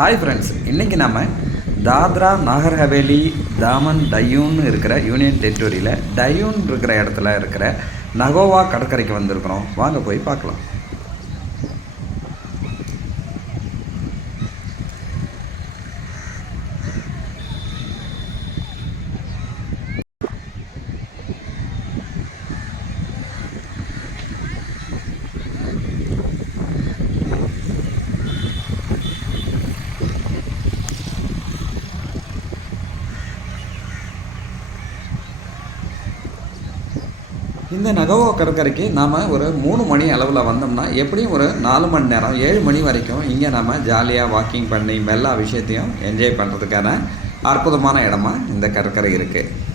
Hi friends, இன்றைக்கி நம்ம தாத்ரா நாகர் ஹவேலி தாமன் டையூன்னு இருக்கிற யூனியன் டெரிட்டரியில் டையூன் இருக்கிற இடத்துல இருக்கிற நகோவா கடற்கரைக்கு வந்திருக்கிறோம். வாங்க போய் பார்க்கலாம். இந்த நகோவா கடற்கரைக்கு நாம் ஒரு 3 மணி அளவில் வந்தோம்னா எப்படியும் ஒரு 4 மணி நேரம் 7 மணி வரைக்கும் இங்கே நம்ம ஜாலியாக வாக்கிங் பண்ணி எல்லா விஷயத்தையும் என்ஜாய் பண்ணுறதுக்கான அற்புதமான இடமா இந்த கடற்கரை இருக்குது.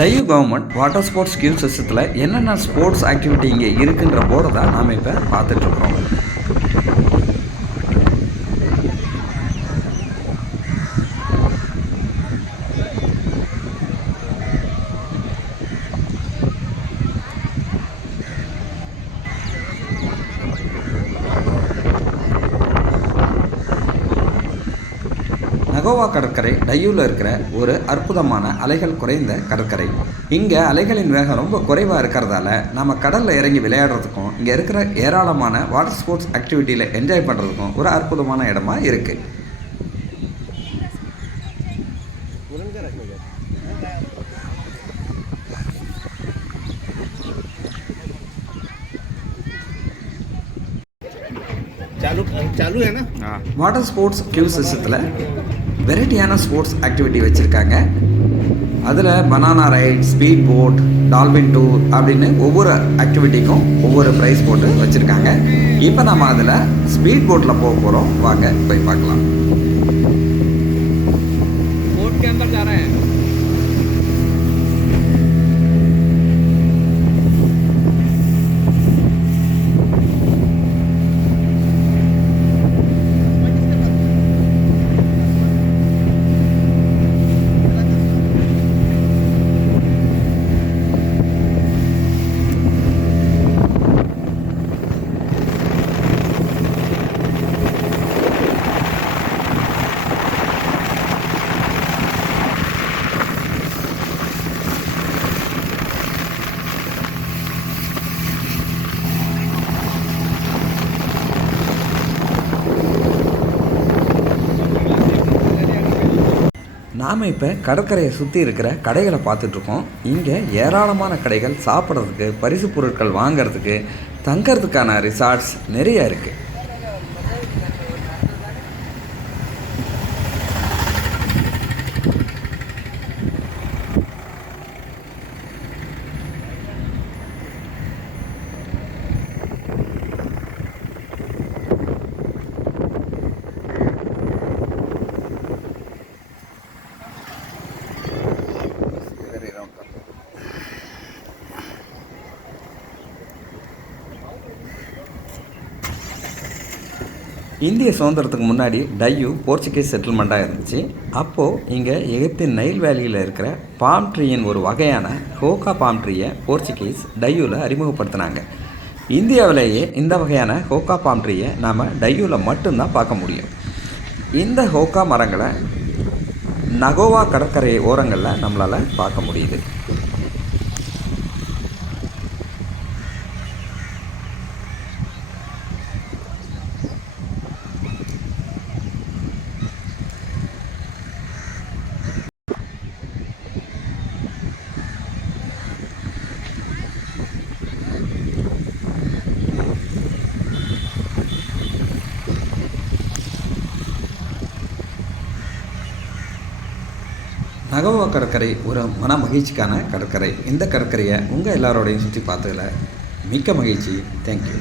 Diu government water sports skill சிஸ்டத்தில் என்னென்ன ஸ்போர்ட்ஸ் ஆக்டிவிட்டி இங்கே இருக்குன்ற போர்டை தான் நாம் இப்போ பார்த்துட்ருக்குறோம். நகோவா கடற்கரை டையூவில் இருக்கிற ஒரு அற்புதமான அலைகள் குறைந்த கடற்கரை. இங்கே அலைகளின் வேகம் ரொம்ப குறைவாக இருக்கிறதால நம்ம கடலில் இறங்கி விளையாடுறதுக்கும் இங்கே இருக்கிற ஏராளமான வாட்டர் ஸ்போர்ட்ஸ் ஆக்டிவிட்டியில் என்ஜாய் பண்ணுறதுக்கும் ஒரு அற்புதமான இடமா இருக்குது. வாட்டர் ஸ்போர்ட்ஸ் கியூ சிஸ்டத்தில் வெரைட்டியான ஸ்போர்ட்ஸ் ஆக்டிவிட்டி வச்சுருக்காங்க. அதில் banana right, speed boat, dolphin tour அப்படின்னு ஒவ்வொரு ஆக்டிவிட்டிக்கும் ஒவ்வொரு ப்ரைஸ் போட்டு வச்சுருக்காங்க. இப்போ நம்ம அதில் ஸ்பீட் போட்டில் போக போகிறோம். வாங்க போய் பார்க்கலாம். போட் के अंदर जा रहे हैं. நாம் இப்போ கடற்கரையை சுற்றி இருக்கிற கடைகளை பார்த்துட்ருக்கோம். இங்கே ஏராளமான கடைகள், சாப்பிட்றதுக்கு, பரிசு பொருட்கள் வாங்கிறதுக்கு, தங்கிறதுக்கான ரிசார்ட்ஸ் நிறைய இருக்குது. இந்திய சுதந்திரத்துக்கு முன்னாடி டையூ போர்ச்சுகீஸ் செட்டில்மெண்ட்டாக இருந்துச்சு. அப்போது இங்கே எகிப்தின் நைல் வேலியில் இருக்கிற பாம் ட்ரீயின் ஒரு வகையான ஹோக்கா பாம் ட்ரீயை போர்ச்சுகீஸ் டையூவில் அறிமுகப்படுத்தினாங்க. இந்தியாவிலேயே இந்த வகையான ஹோக்கா பாம் ட்ரீயை நாம் டையூவில் மட்டும்தான் பார்க்க முடியும். இந்த ஹோக்கா மரங்களை நகோவா கடற்கரை ஓரங்களில் நம்மளால் பார்க்க முடியுது. நகோவா கடற்கரை ஒரு மன மகிழ்ச்சிக்கான கடற்கரை. இந்த கடற்கரையை உங்கள் எல்லாரோடையும் சுற்றி பார்த்ததில் மிக்க மகிழ்ச்சி. தேங்க்யூ.